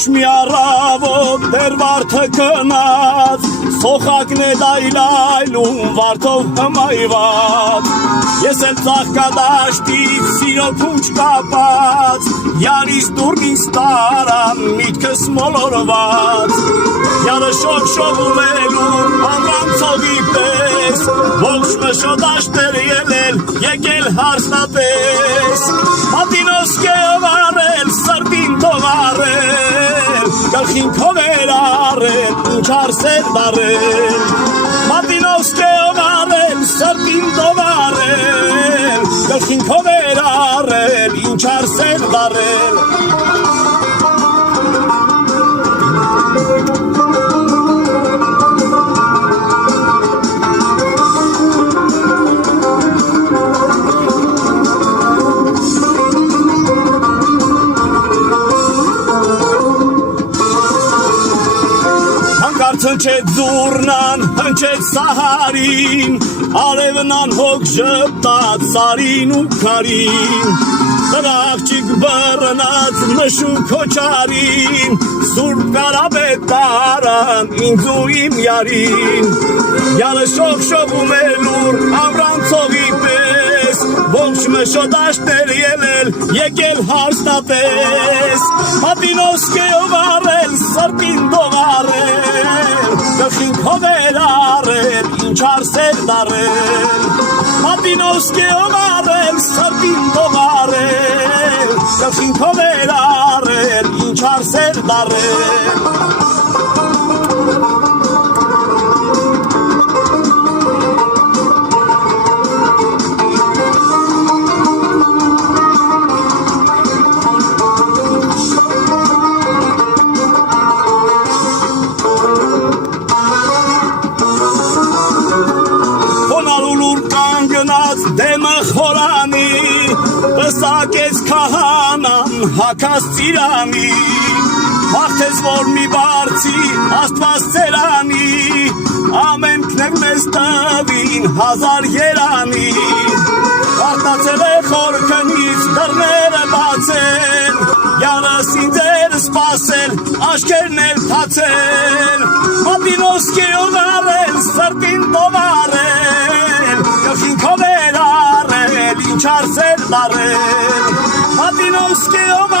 Ուշ մի առավոտ դեր վարդը կնած Սոխակն է դայլայլում վարդով հմայված Ես էլ ծաղկադաշտից սիրո փունջ կապած Յարիս դուրնից տարան միտքս մոլորված Յարը շողշողում է լուր ամրանցողի պես Ողջ մշոդաշտեր ելել եկել հարսնապես Մատինոսկեով արել սրտին տողարել Գլխին քովեր արել ինչ արսեր դարել Մատինոսկեով արել սրտին տողարել Գլխին քովեր արել ինչ արսեր դարել Հնչեց զուրնան, հնչեց սահարին, արևն անհոգ ժպտաց սարին ու քարին, տղա աղջիկ բռնած նշու քոչարին, սուրբ կարապետ տարան ինձ ու իմ յարին, յարը շողշողում է լուր ամրանցողի պես, ողջ մշոդաշտեր ելել եկել հարստապես, մատինոսկեով արել սրտին տողարել Գլխին քովեր արել, ինչ արսեր դարել Մատինոսկեով արել, սրտին տողարել Գլխին քովեր արել, ինչ արսեր դարել Դեմը խորանի, պսակեց քահանան, հակած ծիրանի, մաղթեց որ մի բարձի, աստված ծերանի, ամենքն էլ մեզ տվին, հազար երանի, արտացել է խորքնից, դռները բացել, յանս ինձ էր սպասել, աշկերն էլ թացել, մատինոսկեով արել, սրտին տովարել, գլխին քովեր ինչ արսեր դարել Մատինոսկեով